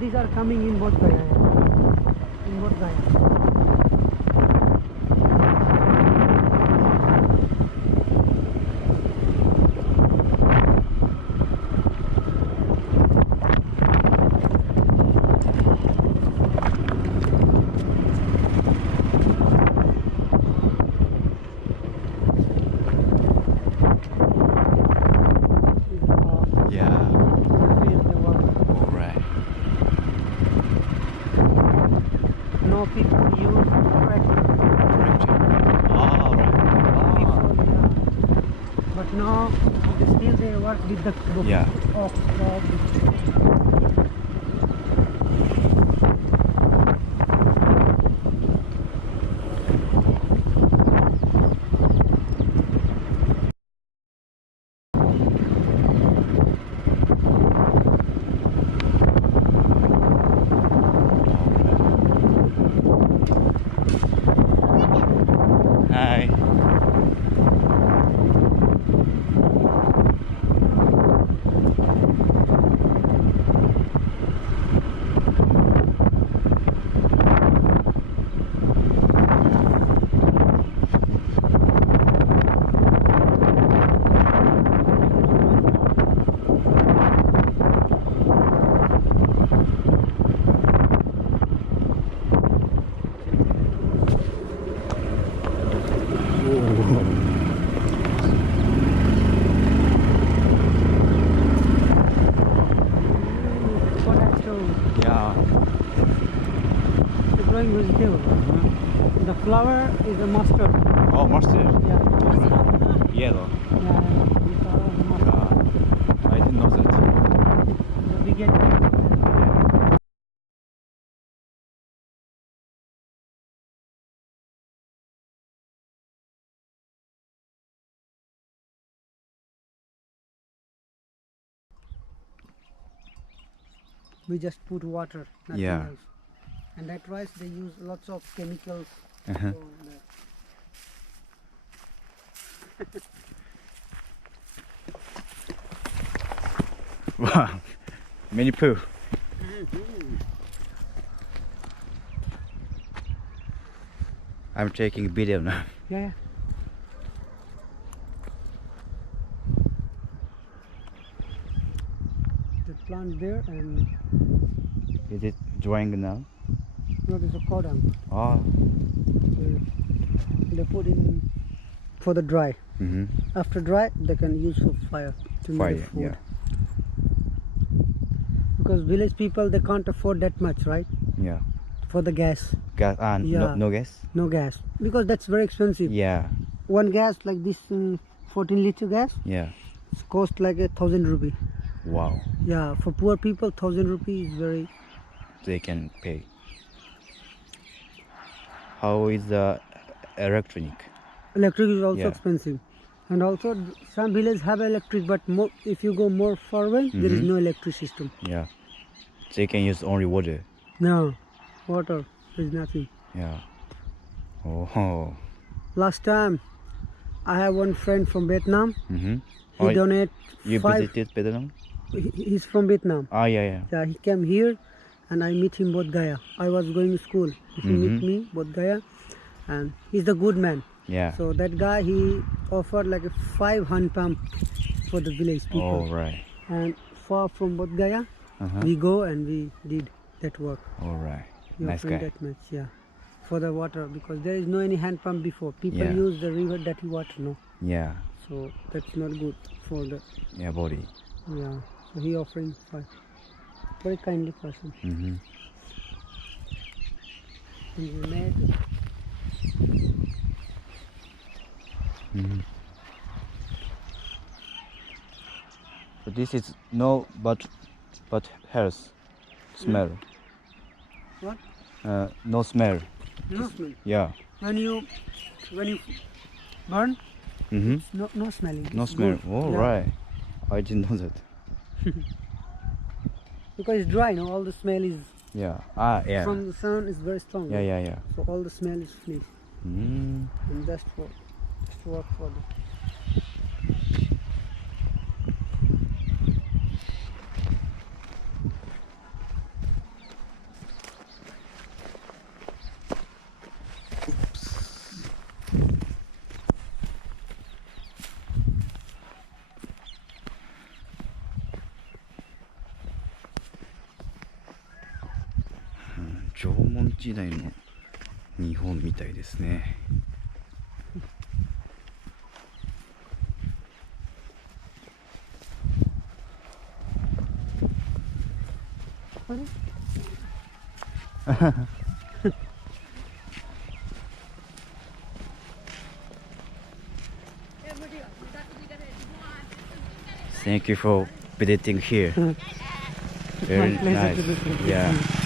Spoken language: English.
These are coming in both Gaya. In both Gaya. People use tractor. Oh, right. Before, but now still they work with the ox. Hi. Yeah. The growing vegetable. The flower is a mustard. Oh, mustard. Yeah. Yellow. Yeah. We call it mustard. I didn't know that. So we get. We just put water, nothing else. And that rice they use lots of chemicals. So Wow. Many poo. I'm taking a video now. Yeah. The plant there and Is it drying now? no, there's a cordon. Oh. They put in for the dry. Mm-hmm. After dry, they can use for fire to make Fire, food. yeah. Because village people, they can't afford that much, right? Yeah. For the gas. Gas? Yeah. No gas? No gas. Because that's very expensive. Yeah. One gas like this 14-liter gas Yeah. cost like 1,000 rupee. Wow. Yeah, for poor people, 1,000 rupee is very... They can pay. How is the electronic? Electric is also Yeah. expensive. And also some villages have electric, but if you go more far away, there is Mhm. no electric system. Yeah. They can use only water. No, water is nothing. Yeah. Oh. Last time, I have one friend from Vietnam. Mm-hmm. He donate You 5... visited Vietnam? He's from Vietnam. Ah, yeah. Yeah, he came here and I meet him Bodh Gaya. I was going to school. He meet me Bodh Gaya, and he's a good man. Yeah. So that guy, he offered like a 5 hand pump for the village people. All right. And far from Bodh Gaya, Uh-huh. we go and we did that work. All right. He Nice offered guy. that much, yeah, for the water, because there is no any hand pump before. People Yeah. use the river dirty water, no. Yeah. So that's not good for the, Yeah, body. yeah. So he offering 5. Very kindly person. Mm-hmm. And we made Mm-hmm. So this is no but health smell. what? No smell. No smell. Yeah. When you burn, Mm-hmm. no smelling. No It's smell. good. All Yeah. right. I didn't know that. Because it's dry, no. All the smell is Yeah. Ah, yeah. from the sun is very strong. Yeah, yeah, yeah. So all the smell is finished, Mm. and just work for the. 縄文時代の日本みたいですね。あれThank you for visiting here. Very My pleasure nice. to visit. Yeah.